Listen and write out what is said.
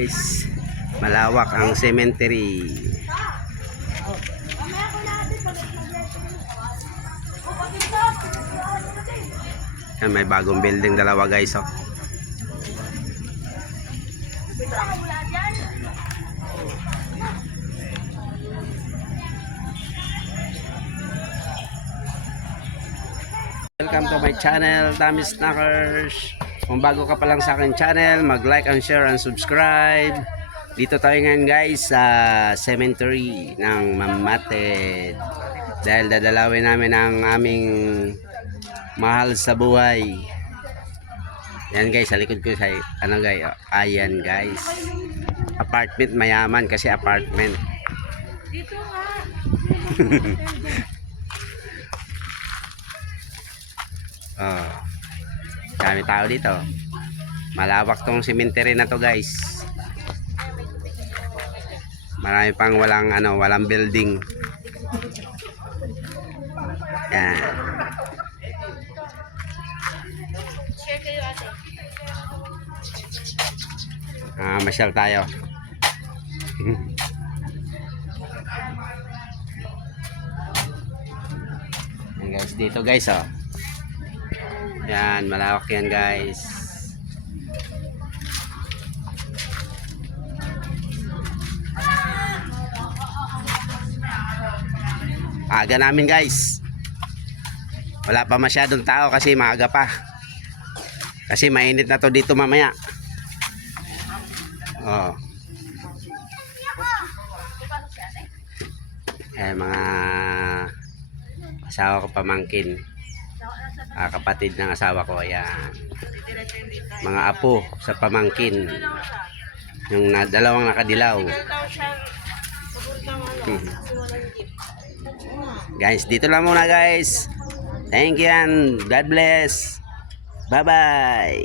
guys, malawak ang cemetery. Yan, may bagong building dalawa guys, oh. Welcome to my channel, Tommy Snackers. Kung bago ka pa lang sa aking channel, mag-like and share and subscribe. Dito tayo ngayon guys sa cemetery ng Mamated. Dahil dadalawin namin ang aming mahal sa buhay. Yan guys, sa likod ko sa ano guys, ayan guys. Apartment, mayaman kasi apartment. Dito nga. Oh. Dami tao dito. Malawak tong cemetery na to guys. Marami pang walang building. Yan. Share kayo ate. Masyal tayo. Yan guys, dito guys, oh. Yan, malawak yan guys. Aga namin guys. Wala pa masyadong tao kasi maaga pa. Kasi mainit na to dito mamaya. Oh. Mga asawa ko pamangkin. Kapatid ng asawa ko, ayan. Mga apo sa pamangkin. Yung dalawang nakadilaw. Guys, dito lang muna guys. Thank you and God bless. Bye bye.